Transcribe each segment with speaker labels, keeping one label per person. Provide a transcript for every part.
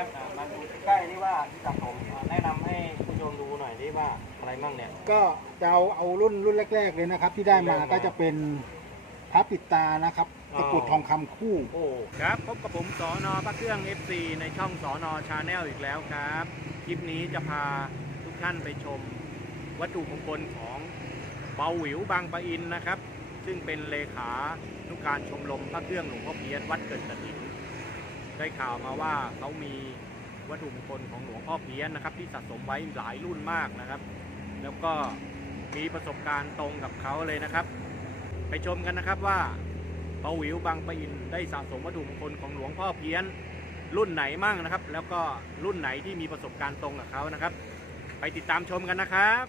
Speaker 1: นะครับอ่ามาดูใกล้ๆที่ว่าที่ตัดผมอ่าแนะนำให้ผู้ชมดูหน่อยที่ว่าอะไรบ้างเนี่ย
Speaker 2: ก็จะเอาเอารุ่นรุ่นแรก ๆ เลยนะครับ ที่ได้มา
Speaker 1: รุ่นแรกมา
Speaker 2: ก็จะเป็นพระปิดตานะครับ
Speaker 1: อ๋อ
Speaker 2: ตะกรุดทองคำคู่
Speaker 1: โอ้ครับพบกับผมสอนอพระเครื่อง FC ในช่องสอนอชาแนลอีกแล้วครับ คลิปนี้จะพาทุกท่านไปชม วัตถุมงคลของเบาหวิวบางปะอินนะครับ ซึ่งเป็นเลขานุการชมรมพระเครื่องหลวงพ่อเพี้ยนวัดเกิดกระถิน ได้ข่าวมาว่าเขามีวัตถุมงคลของหลวงพ่อเพี้ยนนะครับ ที่สะสมไว้หลายรุ่นมากนะครับ แล้วก็มีประสบการณ์ตรงกับเขาเลยนะครับ ไปชมกันนะครับว่าเบาหวิวบางปะอินได้สะสมวัตถุมงคลของหลวงพ่อเพี้ยน รุ่นไหนมั่งนะครับ แล้วก็รุ่นไหนที่มีประสบการณ์ตรงกับเขานะครับ ไปติดตามชมกันนะครับ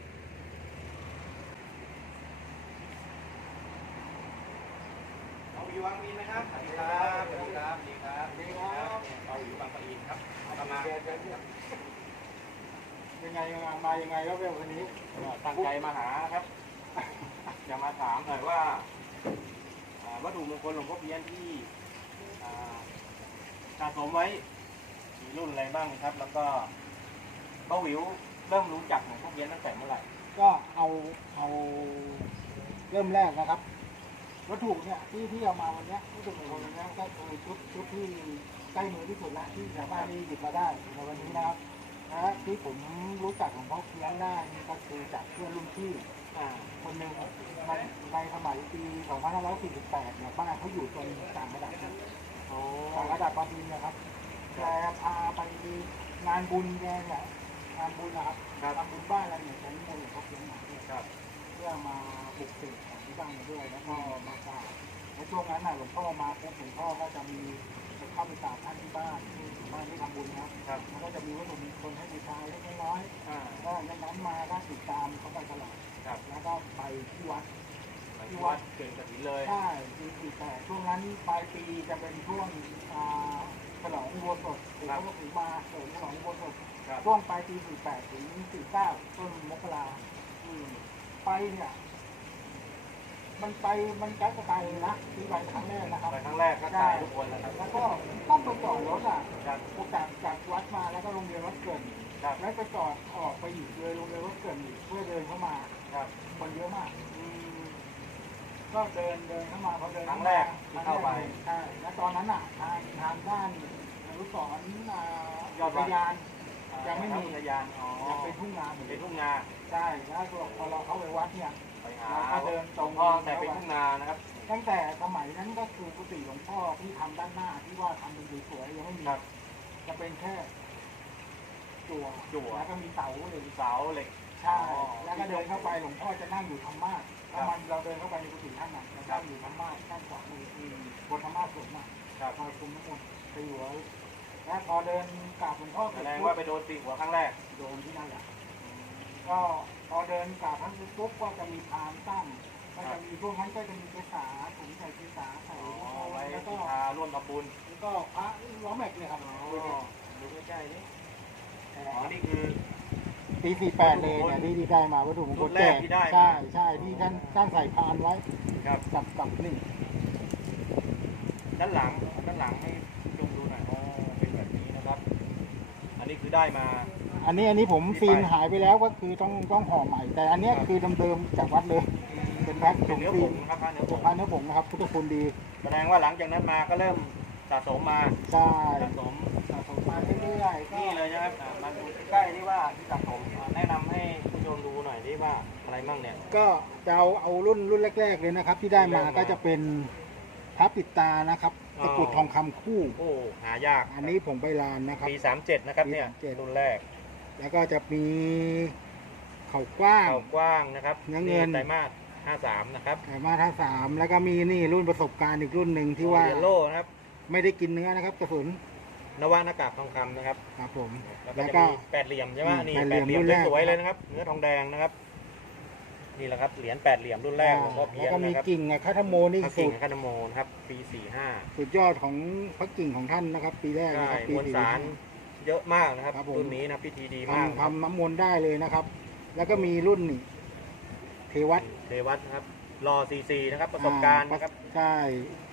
Speaker 1: เอาอยู่บางปะอินนะครับสวัสดีครับสวัสดีครับสวัสดีครับสวัสดีครับเอาอยู่บางปะอินครับเอามา
Speaker 2: ยังไงมายังไงก็เป็นวันนี้
Speaker 1: ตั้งใจมาหาครับจะมาถามหน่อยว่าวัตถุมงคลหลวงพ่อเพียนที่สะสมไว้มีรุ่นอะไรบ้างครับ แล้วก็ป้าหวิวเริ่มรู้จักหลวงพ่อเพียนตั้งแต่เมื่อไหร่
Speaker 2: ก็เอาเอาเริ่มแรกนะครับ วัตถุเนี่ยที่ที่เอามาวันนี้วัตถุมงคลวันนี้ก็คือชุดชุดที่ใกล้มือที่สุดละที่สามารถที่หยิบมาได้ในวันนี้นะครับ นะที่ผมรู้จักของพ่อเพี้ยนได้นี่ก็คือจากเพื่อนรุ่นพี่
Speaker 1: อ่า
Speaker 2: คนหนึ่งในในสมัยปี2548เนี่ยบ้านเขาอยู่ตรงต่างระดับนะ
Speaker 1: โอ้
Speaker 2: ต่างระดับบางปีนะครับแกพาไปงานบุญแกเนี่ยงานบุญนะครับ
Speaker 1: ครับ
Speaker 2: ทำบุญบ้านอะไรเนี่ยฉันคนหลวงพ่อเพียงมาเนี่ย
Speaker 1: ครับ
Speaker 2: เพื่อมาปลุกเสกของที่บ้านมาด้วยแล้วก็มากราบในช่วงนั้นน่ะหลวงพ่อมาปุ๊บหลวงพ่อก็จะมีจะเข้าไปกราบท่านที่บ้านที่ บ้านที่ทำบุญนะครับ
Speaker 1: ครับ
Speaker 2: แล้วก็จะมีวัตถุมงคลให้บูชาเล็กๆน้อย
Speaker 1: อ่า
Speaker 2: ๆก็ในนั้นมาก็ติดตามเขาไปตลอด
Speaker 1: ครับ
Speaker 2: แล้วก็ไปที่วัด
Speaker 1: ไปที่วัดเกิดกระถินเลย
Speaker 2: ใช่ปีสี่แปดช่วงนั้นปลายปีจะเป็นช่วงอ่าฉลองอุโบสถหรือเขาก็ถือมาเสริมฉลองอุโบสถ
Speaker 1: ครับ
Speaker 2: ช่วงปลายปีสี่แปดถึงสี่เก้าต้นมกราอืมไปเนี่ย มันไปมันไกลก็ไกลเลยนะที่ไปครั้งแรกนะครับ
Speaker 1: ไปครั้งแรกก็ตายทุกคนนะครับ
Speaker 2: แล้วก็ต้องไปจอดรถอะ
Speaker 1: ครับ
Speaker 2: จากจากวัดมาแล้วก็โรงเรียนวัดเกิด
Speaker 1: ครับ
Speaker 2: แล้วไปจอดออกไปอีกเลยโรงเรียนวัดเกิดอีกเพื่อเดินเข้ามา
Speaker 1: ครับ
Speaker 2: คนเยอะมากก็เดินเดินเข้ามาพอเดิน
Speaker 1: ครั้งแรกที่เข้าไป
Speaker 2: ใช่แล้วตอนนั้นอะทางทางด้านอนุสรณ์อ่ายอดพยานยังไม่มี
Speaker 1: พระอุทยานอ๋อ
Speaker 2: ยังเป็นทุ่งนาอยู่
Speaker 1: เป็นทุ่งนา
Speaker 2: ใช่แล้วพอเราเข้าไปวัดเนี่ย
Speaker 1: ไปหา
Speaker 2: เราก็เดินตรง
Speaker 1: พ่อแต่เป็นทุ่งนานะครับ
Speaker 2: ตั้งแต่สมัยนั้นก็คือกุฏิหลวงพ่อที่ทำด้านหน้าที่ว่าทำเป็นสวยๆยังไม่มี
Speaker 1: ครับ
Speaker 2: จะเป็นแค่จั่ว
Speaker 1: จั่ว
Speaker 2: แล้วก็มีเสาเลย
Speaker 1: เสาเหล็ก
Speaker 2: ใช่แล้วก็เดินเข้าไปหลวงพ่อจะนั่งอยู่ธรรมาส
Speaker 1: ครั
Speaker 2: ถ้า
Speaker 1: บ
Speaker 2: มันเราเดินเข้าไปในกุฏิท่านน่ะจะนั่งอยู่ธรรมาสด้านขวามือคือบนธรรมาสสูงอะ
Speaker 1: ครับ
Speaker 2: คอยคุมน้ำมนต์ไปอยู่ไว้แล้วพอเดินกราบหลวงพ่อเส
Speaker 1: แส
Speaker 2: ร็จ
Speaker 1: ดง
Speaker 2: ปุ๊
Speaker 1: ว่า
Speaker 2: บ
Speaker 1: ไปโดนตีหัวครั้งแรก
Speaker 2: โดนที่นั่นแหละ ก็พอเดินกราบท่านเสร็จปุ๊บก็จะมีพานตั้งก็จะมีพวกนั้นก็จะมีเกษาถุงใส่เกษาใส่
Speaker 1: อ๋อไว้
Speaker 2: แล้วก็
Speaker 1: บูชาร่วมทำบุญ
Speaker 2: แล้วก็พระล้อแม็กเลยครับ
Speaker 1: ดูใกล้ๆนี่อ๋อนี่คือ
Speaker 2: ปีสี่แปดเลยเนี่ยที่ที่ได้มาวัตถุมงค
Speaker 1: รุ่
Speaker 2: ล
Speaker 1: นแรกที่ได้มา
Speaker 2: ใช่ใช่ที่ท่านท่านใส่พานไว้
Speaker 1: ครับ
Speaker 2: กับกับนี่
Speaker 1: ด้านหลังด้านหลังให้ชมดูหน่อยอ๋อเป็นแบบนี้นะครับ อันนี้คือได้มา
Speaker 2: อันนี้อันนี้ผม
Speaker 1: ที่
Speaker 2: ซีน
Speaker 1: ไป
Speaker 2: หายไปแล้วก็คือต้องต้องห่อใหม่ แต่อันเนี้ย
Speaker 1: ครับ
Speaker 2: คือเดิมๆจากวัดเลย เป็นแพ็ค
Speaker 1: เป็นเนื้อ
Speaker 2: ซี
Speaker 1: ผ
Speaker 2: น
Speaker 1: งนะครับผ้าเนื้อผง
Speaker 2: พันเนื้อผงนะครับพุทธคุณดี
Speaker 1: แสดงว่าหลังจากนั้นมาก็เริ่มสะสมมา
Speaker 2: ใช่
Speaker 1: สะสม
Speaker 2: สะสมมาเรื่อยๆก็
Speaker 1: นี่เลยนะครับอ่ามาดูใกล้ๆที่ว่าที่สะสมอ่าแนะนำให้ผู้ชมดูหน่อยที่ว่าอะไรบ้างเนี่ย
Speaker 2: ก็จะเอาเอารุ่นรุ่นแรก ๆเลยนะครับ ที่ได้มา
Speaker 1: รุ่นแรกมา
Speaker 2: ก็จะเป็นพระปิดตานะครับ
Speaker 1: อ๋อ
Speaker 2: ตะกรุดทองคำคู่
Speaker 1: โอ้หายาก
Speaker 2: อันนี้ผมไปลานนะครับ
Speaker 1: ปี37นะครับเนี่ย
Speaker 2: ปี37
Speaker 1: รุ่นแรก
Speaker 2: แล้วก็จะมีเขากว้าง
Speaker 1: เข่ากว้างนะครับ
Speaker 2: เนื้อเงิน
Speaker 1: ไตรมาส53 นะครับ
Speaker 2: ไขมาท่าสามแล้วก็มีนี่รุ่นประสบการณ์อีกรุ่นหนึ่งที่ว่า
Speaker 1: เยลโล่นะครับ
Speaker 2: ไม่ได้กินเนื้อนะครับกระสุน
Speaker 1: นวาหน้ากากทองคำนะครับ
Speaker 2: ครับผม
Speaker 1: แล้ว
Speaker 2: แล้ว
Speaker 1: ก็
Speaker 2: ก็
Speaker 1: จะมีแปดเหลี่ยมใช่ไหม
Speaker 2: อืม
Speaker 1: นี่
Speaker 2: แป
Speaker 1: แป
Speaker 2: ด
Speaker 1: ด
Speaker 2: เห
Speaker 1: เห
Speaker 2: ลี่
Speaker 1: ลี่
Speaker 2: ย
Speaker 1: ย
Speaker 2: ม
Speaker 1: ม
Speaker 2: รุ่นแรก
Speaker 1: สวยๆเลยนะครับ เนื้อทองแดงนะครับ นี่แหละครับ เหรียญแปดเหลี่ยมรุ่นแรกหลวงพ่อเพี้
Speaker 2: แล้
Speaker 1: ยน
Speaker 2: วก็มี
Speaker 1: นะครับ
Speaker 2: กิ่งอะคาทโมนี่
Speaker 1: พระ
Speaker 2: สุ
Speaker 1: กิ่ง
Speaker 2: ด
Speaker 1: คานโมนะครับ ปี 45
Speaker 2: สุดยอดของพระกิ่งของท่านนะครับ ปีแรก
Speaker 1: ใช่
Speaker 2: นะครับปี
Speaker 1: มวล
Speaker 2: สี่
Speaker 1: สาร เยอะมากนะครับ
Speaker 2: ครับผม
Speaker 1: รุ่นนี้นะพิธีดีมาก
Speaker 2: ทำทำน้ำมนต์ได้เลยนะครับ แล้วก็มีรุ่นนี่เทวัต
Speaker 1: เทวัตนะครับรอซีซีนะครับประสบการณ์นะครับ
Speaker 2: ใช่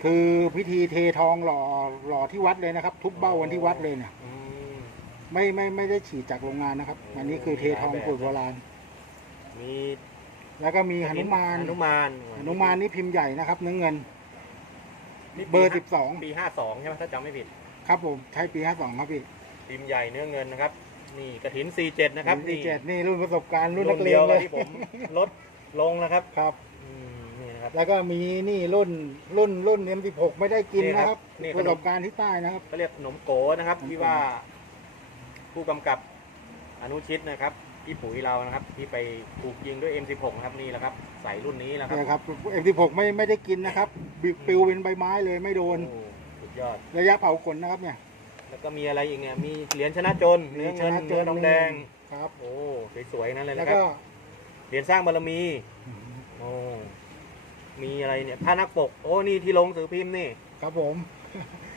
Speaker 2: คือพิธีเททองหล่อหล่อที่วัดเลยนะครับ ทุบเบ้าวันที่วัดเลยเนี่ย
Speaker 1: อืม
Speaker 2: ไม่ไม่ไม่ได้ฉีดจากโรงงานนะครับ อันนี้คือเททองสูตรโบราณ
Speaker 1: มี
Speaker 2: แล้วก็มีหนุมาน
Speaker 1: หนุมาน
Speaker 2: หนุมานนี่พิมพ์ใหญ่นะครับเนื้อเงิน
Speaker 1: นี่ปี
Speaker 2: เบอร์
Speaker 1: ห้า
Speaker 2: 12
Speaker 1: ปีห้าสองใช่ไหมถ้าจำไม่ผิด
Speaker 2: ครับผมใช้ปี52ครับพี่
Speaker 1: พิมพ์ใหญ่เนื้อเงินนะครับ นี่กระถิน 47 นะครับ
Speaker 2: ดีเจ็ดนี่รุ่นประสบการณ์รุ่นนัก
Speaker 1: รุ่น
Speaker 2: เรี
Speaker 1: เดี
Speaker 2: ย
Speaker 1: ย
Speaker 2: น
Speaker 1: ว
Speaker 2: เล
Speaker 1: กับ
Speaker 2: ย
Speaker 1: ที่ผมลดลงนะครับ
Speaker 2: ครับ
Speaker 1: อืมนี่นะครับ
Speaker 2: แล้วก็มีนี่รุ่นรุ่นรุ่น M16 ไม่ได้กินนะครับ
Speaker 1: นี่
Speaker 2: ป
Speaker 1: ครับ
Speaker 2: ระสบการณ์ที่ใต้นะครับ
Speaker 1: เขาเรียกขนมโกนะครับ
Speaker 2: ขนมโก
Speaker 1: ที่ว่าผู้กำกับอนุชิตนะครับพี่ปุ๋ยเรานะครับ ที่ไปถูกยิงด้วย M16 นะครับนี่แหละครับ ใส่รุ่นนี้แหละครับ
Speaker 2: เนี่ยครับ M16 ไม่ไม่ได้กินนะครับบิปิวเป็นใบไม้เลยไม่โดน
Speaker 1: โอ้สุดยอด
Speaker 2: ระยะเผาขนนะครับเนี่ย
Speaker 1: แล้วก็มีอะไรอีกเนี่ยมีเหรียญชนะจนเนื้อเงิน
Speaker 2: ชะ
Speaker 1: เนื้อทองแดง
Speaker 2: ครับ
Speaker 1: โอ้สวยๆนั่นเลย
Speaker 2: แล้ว
Speaker 1: นะครั
Speaker 2: ก็
Speaker 1: บเหรียญสร้างบารมีโอ้มีอะไรเนี่ยผ้านักปก โอ้นี่ที่ลงสือพิมพ์นี่
Speaker 2: ครับผม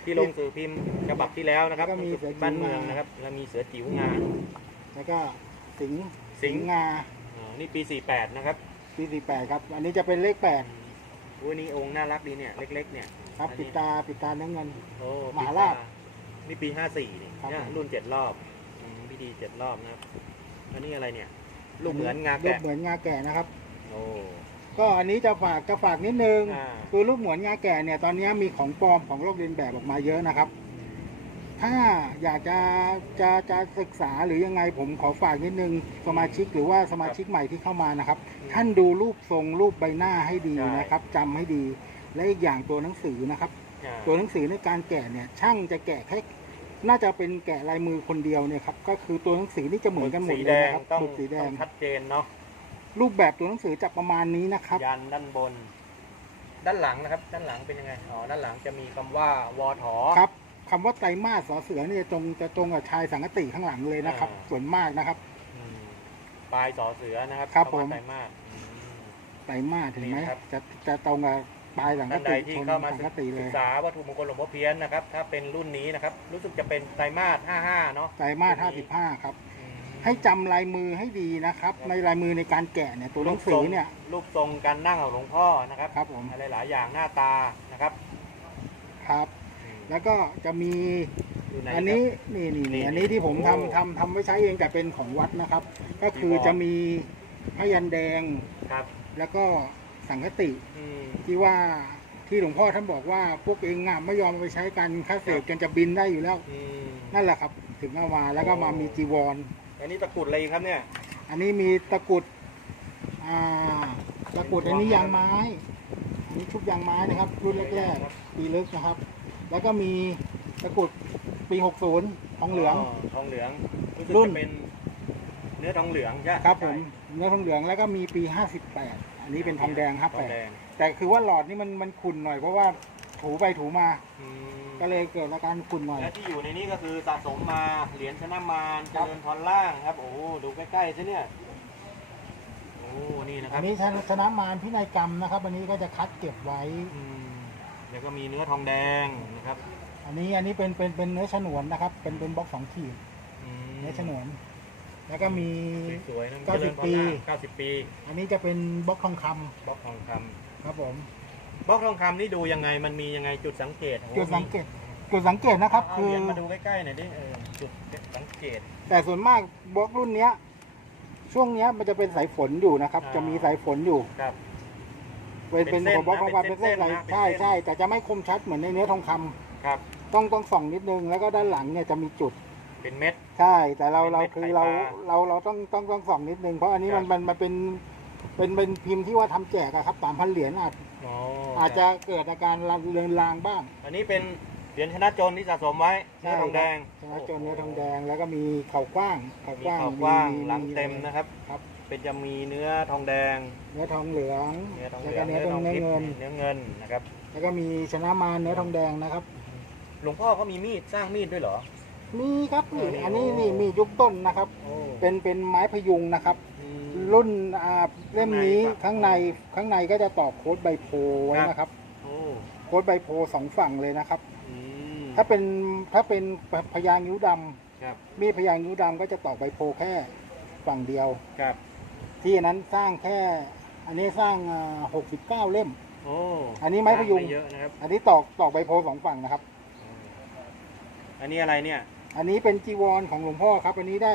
Speaker 1: ที่ลงสือพิมพ์ฉบับที่แล้วนะครับ
Speaker 2: แล้วก็มีเสือจิ๋ว
Speaker 1: บ้านเมืองนะครับ แล้วมีเสือจิ๋วงาน
Speaker 2: แล้วก็สิงห์
Speaker 1: สิงห์
Speaker 2: งา
Speaker 1: อ่านี่ปี48นะครับ
Speaker 2: ปี48ครับ อันนี้จะเป็นเลข
Speaker 1: โอ้นี่องค์น่ารักดีเนี่ยเล็ก ๆ เนี่ย
Speaker 2: 8ครับ
Speaker 1: อันนี้
Speaker 2: ปิดตาปิดตาเนื้อเงิน
Speaker 1: โอ้
Speaker 2: มหาราช
Speaker 1: นี่ปี54นี่
Speaker 2: ครับ
Speaker 1: เนี่ย
Speaker 2: ผม
Speaker 1: รุ่น7รอบอืมพิธี7รอบนะครับอันนี้อะไรเนี่ย ลูกเหมือนงา
Speaker 2: ลูก
Speaker 1: แกะ
Speaker 2: เหมือนงาแก่นะครับ
Speaker 1: โอ้
Speaker 2: ก็อันนี้จะฝากจะฝากนิดนึง
Speaker 1: อ่า
Speaker 2: คือลูกเหมือนงาแก่เนี่ยตอนนี้มีของปลอมของโรคเรียนแบบออกมาเยอะนะครับ ถ้าอยากจะจะจะศึกษาหรือยังไงผมขอฝากนิดนึงสมาชิกหรือว่าสมาชิกใหม่ที่เข้ามานะครับ ท่านดูรูปทรงรูปใบหน้าให้ดีนะครับจำให้ดี และอีกอย่างตัวหนังสือนะครับ
Speaker 1: อ่า
Speaker 2: ตัวหนังสือในการแกะเนี่ยช่างจะแกะแค่น่าจะเป็นแกะลายมือคนเดียวเนี่ยครับก็คือตัวหนังสือนี่จะเหมือนกันหมด
Speaker 1: สี
Speaker 2: เล
Speaker 1: แด
Speaker 2: ย
Speaker 1: ง
Speaker 2: นะครับ
Speaker 1: ต้อง
Speaker 2: หมึกสีแด
Speaker 1: ต้องงชัดเจนเนาะ
Speaker 2: รูปแบบตัวหนังสือจะประมาณนี้นะครับ
Speaker 1: ยันด้านบน ด้านหลังนะครับ ด้านหลังเป็นยังไงอ๋อด้านหลังจะมีคำว่าวอถอ
Speaker 2: ครับคำว่าไตรมาสสอเสือเนี่ยจะตรงจะตรงกับชายสังกติข้างหลังเลยนะครับ
Speaker 1: อ่า
Speaker 2: ส่วนมากนะครับ
Speaker 1: อืมปลายสอเสือนะครับ
Speaker 2: ครับ
Speaker 1: คำว่า
Speaker 2: ผม
Speaker 1: ไตรมาสอืม
Speaker 2: ไตรมาสเห็นไหม
Speaker 1: นี่ครับ
Speaker 2: จะจะตรงกับ ปลายสังก
Speaker 1: ท่านใด
Speaker 2: ติ
Speaker 1: ที่
Speaker 2: ชน
Speaker 1: เข้ามา
Speaker 2: สังกติเล
Speaker 1: ศึ
Speaker 2: ย
Speaker 1: กษาวัตถุมงคลหลวงพ่อเพี้ยนนะครับ ถ้าเป็นรุ่นนี้นะครับ รู้สึกจะเป็นไตรมาส55 เนาะ
Speaker 2: ไตรมาสห้าสิบห้าครับ
Speaker 1: อืม
Speaker 2: ให้จำลายมือให้ดีนะครับ ในลายมือในการแกะเนี่ยตัวหนังสือเนี่ย
Speaker 1: รูปทรงการนั่งของหลวงพ่อนะครับ
Speaker 2: ครับผม
Speaker 1: อะไรหลายอย่างหน้าตานะครับ
Speaker 2: ครับ
Speaker 1: อืม
Speaker 2: แล้วก็จะมี
Speaker 1: ดูไห
Speaker 2: อันนี้
Speaker 1: ครับ
Speaker 2: นี่นี่
Speaker 1: นี่
Speaker 2: นี่อันนี้ที่ผม
Speaker 1: โอ้
Speaker 2: ทำทำทำไว้ใช้เองแต่เป็นของวัดนะครับ ก็คือจะมีพยันแดง
Speaker 1: ครับ
Speaker 2: แล้วก็ สังคติ
Speaker 1: อืม
Speaker 2: ที่ว่าที่หลวงพ่อท่านบอกว่าพวกเองอะไม่ยอมเอาไปใช้กันค่าเสกกันจะบินได้อยู่แล้ว
Speaker 1: อืม
Speaker 2: นั่นแหละครับ ถึงเอามาแล้วก็มามีจีวร
Speaker 1: อันนี้ตะกรุดอะไรครับเนี่ย
Speaker 2: อันนี้มีตะกรุดอ่าตะกรุดอันนี้ยางไม้ อันนี้ชุบยางไม้นะครับ รุ่นแรกๆปีลึกนะครับ แล้วก็มีตะกรุดปี 60ทองเหลือง
Speaker 1: ทองเหลืองรู้สึก
Speaker 2: รุ่น
Speaker 1: จะเป็นเนื้อทองเหลืองใช่
Speaker 2: ครับผม
Speaker 1: ใช่
Speaker 2: เนื้อทองเหลืองแล้วก็มีปี 58 อันนี้เป็นทองแดง
Speaker 1: ทองแดง
Speaker 2: 58แต่คือว่าหลอดนี่มันมันขุ่นหน่อยเพราะว่าถูไปถูมา
Speaker 1: อืม
Speaker 2: ก็เลยเกิดอาการขุ่นหน่อย
Speaker 1: และที่อยู่ในนี้ก็คือสะสมมาเหรียญชนะมารเจ
Speaker 2: ครับ
Speaker 1: ริญพรล่างครับ โอ้โหดูใกล้ๆซิเนี่ยโอ้นี่นะค
Speaker 2: อั
Speaker 1: รั
Speaker 2: น
Speaker 1: บ
Speaker 2: นี้ชนะชนะมารพินัยกรรมนะครับ อันนี้ก็จะคัดเก็บไว้
Speaker 1: อืมแล้วก็มีเนื้อทองแดงนะครับ
Speaker 2: อันนี้อันนี้เป็นเป็นเป็นเนื้อฉนวนนะครับ เป็นเป็นบล็อกสองขีด
Speaker 1: อืม
Speaker 2: เนื้อฉนวน แล้วก็มี
Speaker 1: สวยๆนะ
Speaker 2: เก้าสิบ
Speaker 1: จริญพรล่ง
Speaker 2: ปี
Speaker 1: เก้าสิบปี
Speaker 2: อันนี้จะเป็นบล็อกทองคำ
Speaker 1: บล็อกทองคำ
Speaker 2: ครับผม
Speaker 1: บล็อกทองคำนี่ดูยังไงมันมียังไงจุดสังเกตโอ้โห
Speaker 2: จุดสังเกตจุดสังเกตนะครับ
Speaker 1: เอา
Speaker 2: คือ
Speaker 1: เหรียญมาดูใกล้ๆหน่อยดิเออจุดสังเกต
Speaker 2: แต่ส่วนมากบล็อกรุ่นเนี้ย ช่วงเนี้ยมันจะเป็นสายฝนอยู่นะครับ
Speaker 1: อ่า
Speaker 2: จะมีสายฝนอยู่
Speaker 1: ครับ
Speaker 2: เป็นเป็น
Speaker 1: เป็นเส้น
Speaker 2: ของบล็อก
Speaker 1: นะ
Speaker 2: ทองคำ
Speaker 1: เป็
Speaker 2: เป็น
Speaker 1: นเส้
Speaker 2: เส้น
Speaker 1: น
Speaker 2: อะไร
Speaker 1: นะเป็น
Speaker 2: ใช่
Speaker 1: เส้น
Speaker 2: ใช่แต่จะไม่คมชัดเหมือนในเนื้อทองคำ
Speaker 1: ครับ
Speaker 2: ต้องต้องส่องนิดนึงแล้วก็ด้านหลังเนี่ยจะมีจุด
Speaker 1: เป็นเม็ด
Speaker 2: ใช่ แต่เรา
Speaker 1: เป็น
Speaker 2: เรา
Speaker 1: เม็ด
Speaker 2: คือ
Speaker 1: ไข่
Speaker 2: เรา
Speaker 1: ปลา
Speaker 2: เราเราต้องต้องต้องส่องนิดนึง เพราะอันนี้
Speaker 1: ครั
Speaker 2: มั
Speaker 1: บ
Speaker 2: นมันมันเป็นเป็นเป็นพิมพ์ที่ว่าทำแจกอะครับสามพันเหรียญอาจ
Speaker 1: อ๋อ
Speaker 2: อาจจะเกิดอาการเลือนลางบ้าง
Speaker 1: อันนี้เป็นเหรียญชนะจนที่สะสมไว้
Speaker 2: ใช่
Speaker 1: เนื้อทองแดง
Speaker 2: ชนะจนเนื้อทองแดงแล้วก็มีเข่ากว้างเข่า
Speaker 1: มี
Speaker 2: กว้าง
Speaker 1: ขอบกว้าง
Speaker 2: มี
Speaker 1: หลังเต็มนะครับ
Speaker 2: ครับ
Speaker 1: เป็นจะมีเนื้อทองแดง
Speaker 2: เนื้อทองเหลือง
Speaker 1: เนื้อทองเห
Speaker 2: แล้ว
Speaker 1: ลื
Speaker 2: ก็
Speaker 1: อง
Speaker 2: เนื้อทอง
Speaker 1: ทอง
Speaker 2: เนื้อ
Speaker 1: ทิพย์
Speaker 2: เงิน
Speaker 1: เนื้อเงินนะครับ
Speaker 2: แล้วก็มีชนะมารเนื้อทองแดงนะครับ
Speaker 1: หลวงพ่อเขามีมีดสร้างมีดด้วยเหรอ
Speaker 2: มีครับนี่
Speaker 1: เออนี่
Speaker 2: อันนี้
Speaker 1: โอ้
Speaker 2: นี่มียุคต้นนะครับ
Speaker 1: โอ้
Speaker 2: เป็นเป็นไม้พยุงนะครับ
Speaker 1: อืม
Speaker 2: รุ่นอ่าเล่มนี้
Speaker 1: ข้า
Speaker 2: ข้างง
Speaker 1: ใน
Speaker 2: ในข้างในก็จะตอกโค้ดใบโพไว้
Speaker 1: ครับ
Speaker 2: นะครับ
Speaker 1: โอ้
Speaker 2: โค้ดใบโพสองฝั่งเลยนะครับ
Speaker 1: อืม
Speaker 2: ถ้าเป็นถ้าเป็นพยางค์นิ้วดำ
Speaker 1: ครับ
Speaker 2: มีดพยางค์นิ้วดำก็จะตอกใบโพแค่ฝั่งเดียว
Speaker 1: ครับ
Speaker 2: ที่อันนั้นสร้างแค่ อันนี้สร้างหกสิบเก้า69 เล่ม
Speaker 1: โอ้
Speaker 2: อันนี้ไม้พยุง
Speaker 1: สร้าเยอะนะครับ
Speaker 2: อันนี้ตอกตอกใบโพสองฝั่งนะครับ
Speaker 1: อันนี้อะไรเนี่ย
Speaker 2: อันนี้เป็นจีวรของหลวงพ่อครับ อันนี้ได้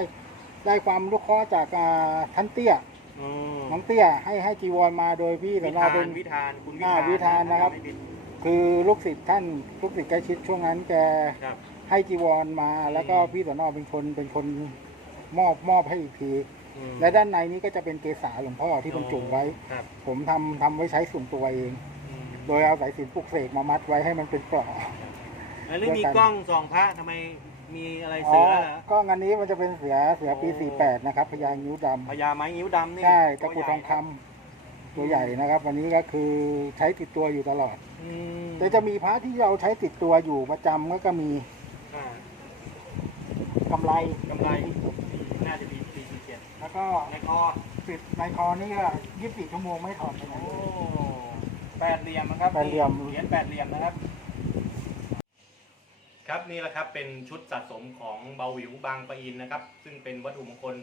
Speaker 2: ได้ความรู้เคราะห์จากอ่าท่านเตี้ย
Speaker 1: อืม
Speaker 2: น้องเตี้ยให้ให้จีวรมาโดยพี่ส
Speaker 1: วิ
Speaker 2: น
Speaker 1: ธา
Speaker 2: เป็นน
Speaker 1: วิธานคุณวิ
Speaker 2: อ่า
Speaker 1: ธาน
Speaker 2: วิธานนะครับ
Speaker 1: ไม่ผิด
Speaker 2: คือลูกศิษย์ท่านลูกศิษย์ใกล้ชิดช่วงนั้นแก
Speaker 1: ครับ
Speaker 2: ให้จีวรมา แล้วก็พี่สนเป็นคนเป็นคนมอบมอบให้อีกที
Speaker 1: อืม
Speaker 2: และด้านในนี้ก็จะเป็นเกษาหลวงพ่อที่บรรจุไว้
Speaker 1: ครับ
Speaker 2: ผมทำทำไว้ใช้ส่วนตัวเอง
Speaker 1: อืม
Speaker 2: โดยเอาสายสิญจนปลุกเสกมามัดไว้ให้มันเป็นเกราะ
Speaker 1: แล้วมีกล้องส่องพระทำไม มีอะไร
Speaker 2: อ๋
Speaker 1: เสื
Speaker 2: อ
Speaker 1: อเหรอ
Speaker 2: ก็งานนี้มันจะเป็นเสือเสือปี
Speaker 1: โอ้
Speaker 2: 48 นะครับพญานิ้วดำ
Speaker 1: พญาไม้นิ้วดำนี่
Speaker 2: ใช่ตะ
Speaker 1: ว
Speaker 2: กรุด
Speaker 1: ใหญ่
Speaker 2: ทองคำตัวใหญ่นะครับ วันนี้ก็คือใช้ติดตัวอยู่ตลอด
Speaker 1: อืม
Speaker 2: แต่จะมีพระที่เราใช้ติดตัวอยู่ประจำก็ก็มี
Speaker 1: อ่ากำ
Speaker 2: ไร
Speaker 1: กำไรน่าจะมีสี่สิบเจ็ด
Speaker 2: แล้วก็
Speaker 1: ในคอ
Speaker 2: ปิดในคอนี่ก็24ชั่วโมงไม่ถอดไปไหน
Speaker 1: โอ้
Speaker 2: เลย
Speaker 1: แปดเหลี่ยมนะครับ
Speaker 2: แปดเหลี่ยม
Speaker 1: เหรียญแปดเหลี่ยมนะครับ ครับนี่แหละครับเป็นชุดสะสมของเบาหวิวบางปะอินนะครับ ซึ่งเป็นวัตถุมงคล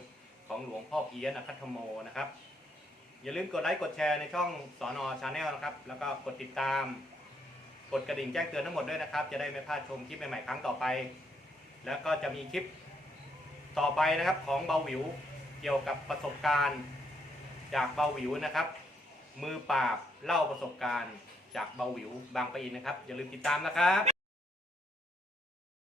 Speaker 1: ของหลวงพ่อเพียนอคัตโมนะครับ อย่าลืมกดไลค์กดแชร์ในช่องสอนอชาแนลนะครับ แล้วก็กดติดตาม กดกระดิ่งแจ้งเตือนทั้งหมดด้วยนะครับ จะได้ไม่พลาดชมคลิปใหม่ๆครั้งต่อไป แล้วก็จะมีคลิปต่อไปนะครับของเบาหวิวเกี่ยวกับประสบการณ์จากเบาหวิวนะครับ มือปราบเล่าประสบการณ์จากเบาหวิวบางปะอินนะครับ อย่าลืมติดตามนะครับ